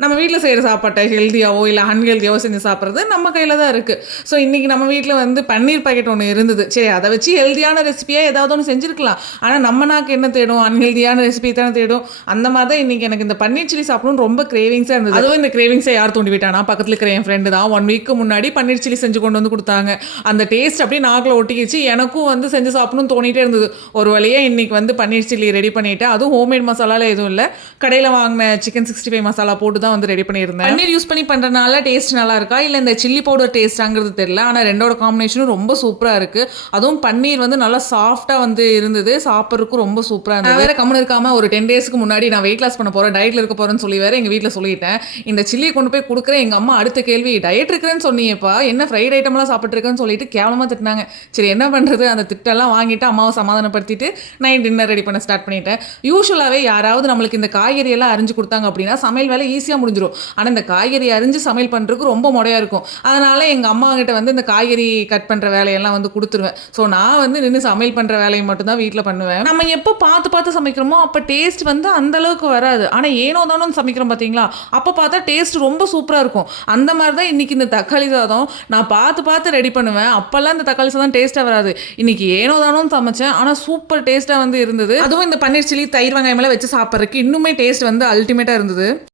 நம்ம வீட்ல செய்ற சாப்பாட்ட ஹெல்தியாவோ, இல்ல அன்ஹெல்தியாவோ செஞ்சு சாப்பிடுறது நம்ம கையில தான் இருக்கு. ஸோ, இன்னைக்கு நம்ம வீட்ல வந்து பன்னீர் பாக்கெட் ஒண்ணு இருந்தது. சரி அத வச்சு ஹெல்தியான ரெசிபியா ஏதாவது ஒண்ணு செஞ்சிருக்கலாம். ஆனா நம்ம நாக்கு என்ன தேடும்? அன்ஹெல்தியான ரெசிபி தானே தேடும். அந்த மாரி தான் இன்னைக்கு எனக்கு இந்த பன்னீர் சில்லி சாப்பிடணும்னு ரொம்ப கிரேவிங்ஸா இருந்தது. அதுவும் இந்த கிரேவிங்ஸ யார் தூண்டி விட்டானா, பக்கத்துல இருக்கிற என் ஃப்ரெண்டு தான். 1 வீக்கு முன்னாடி பன்னீர் சில்லி செஞ்சு கொண்டு வந்து குடுத்தாங்க. அந்த டேஸ்ட் அப்படியே நாக்குல ஒட்டிக்கிச்சு. எனக்கும் வந்து செஞ்சு சாப்பிடணும்னு தோணிட்டே இருந்தது. ஒரு வழியா இன்னைக்கு வந்து பன்னீர் சில்லி ரெடி பண்ணிட்டேன். அதுவும் ஹோம்மேட் மசாலால எதுவும் இல்ல. கடையில வாங்குன சிக்கன் 65 மசாலா போட்டு தான் வந்து ரெடி பண்ணியிருந்தேன். பன்னீர் யூஸ் பண்ணி பண்றனால டேஸ்ட் நல்லா இருக்கா? இல்ல இந்த சில்லி பவுடர் டேஸ்ட்டாங்கிறது தெரியல. ஆனா 2ஓட காம்பினேஷனும் ரொம்ப சூப்பரா இருக்கு. அதுவும் பன்னீர் வந்து நல்லா சாஃப்ட்டா வந்து இருந்தது. சாப்பிடறதுக்கும் ரொம்ப சூப்பரா இருந்தது. நான் வேற கம்முனு இருக்காம ஒரு 10 டேஸ்க்கு முன்னாடி நான் வெயிட் லாஸ் பண்ண போறேன், டயட்ல இருக்க போறேன்னு சொல்லி வேற எங்க வீட்ல சொல்லிட்டேன். இந்த சில்லிய கொண்டு போய் குடுக்குறேன். எங்க அம்மா அடுத்த கேள்வி, டயட் இருக்கிறேன்னு சொன்னியேப்பா, என்ன ஃப்ரைட் ஐட்டம்லாம் சாப்பிட்டு இருக்கேன்னு சொல்லிட்டு கேவலமா திட்டினாங்க. சரி என்ன பண்றது? அந்த திட்டெல்லாம் வாங்கிட்டு அம்மாவை சமாதானப்படுத்திட்டு நைட் டின்னர் ரெடி பண்ண ஸ்டார்ட் பண்ணிட்டேன். யூசுவலாவே யாராவது நம்மளுக்கு இந்த காய்கறி எல்லாம் அரிஞ்சு குடுத்தாங்க அப்படின்னா சமையல் வேலை ஈஸியா முடிஞ்சிரும். ஆனா இந்த காய்கறி அரிஞ்சு சமையல் பண்றதுக்கு ரொம்ப மொடையா இருக்கும். அதனால எங்க அம்மா கிட்ட வந்து இந்த காய்கறி கட் பண்ற வேலையெல்லாம் வந்து குடுத்துருவேன். ஸோ நான் வந்து நின்னு சமையல் பண்ற வேலைய மட்டும் தான் வீட்ல பண்ணுவேன். நம்ம எப்போ பார்த்து பார்த்து சமைக்கிறோமோ அப்ப டேஸ்ட் வந்து அந்த அளவுக்கு வராது. ஆனா ஏனோ தானோன்னு சமைக்கிறோம் பார்த்தீங்களா? அப்ப பார்த்தா டேஸ்ட் ரொம்ப சூப்பரா இருக்கும். அந்த மாரி தான் இன்னைக்கு இந்த தக்காளி சாதம் நான் பார்த்து பார்த்து ரெடி பண்ணுவேன். அப்பல்லாம் இந்த தக்காளி சாதம் டேஸ்ட்டா வராது. இன்னைக்கு ஏனோ தானோன்னு சமைச்சேன். ஆனா சூப்பர் டேஸ்ட்டா வந்து இருந்தது. அதுவும் இந்த பன்னீர் சில்லி, தயிர் வெங்காயம் எல்லாம் வச்சு சாப்பிடுறதுக்கு இன்னுமே டேஸ்ட் வந்து அல்டிமேட்டா இருந்தது.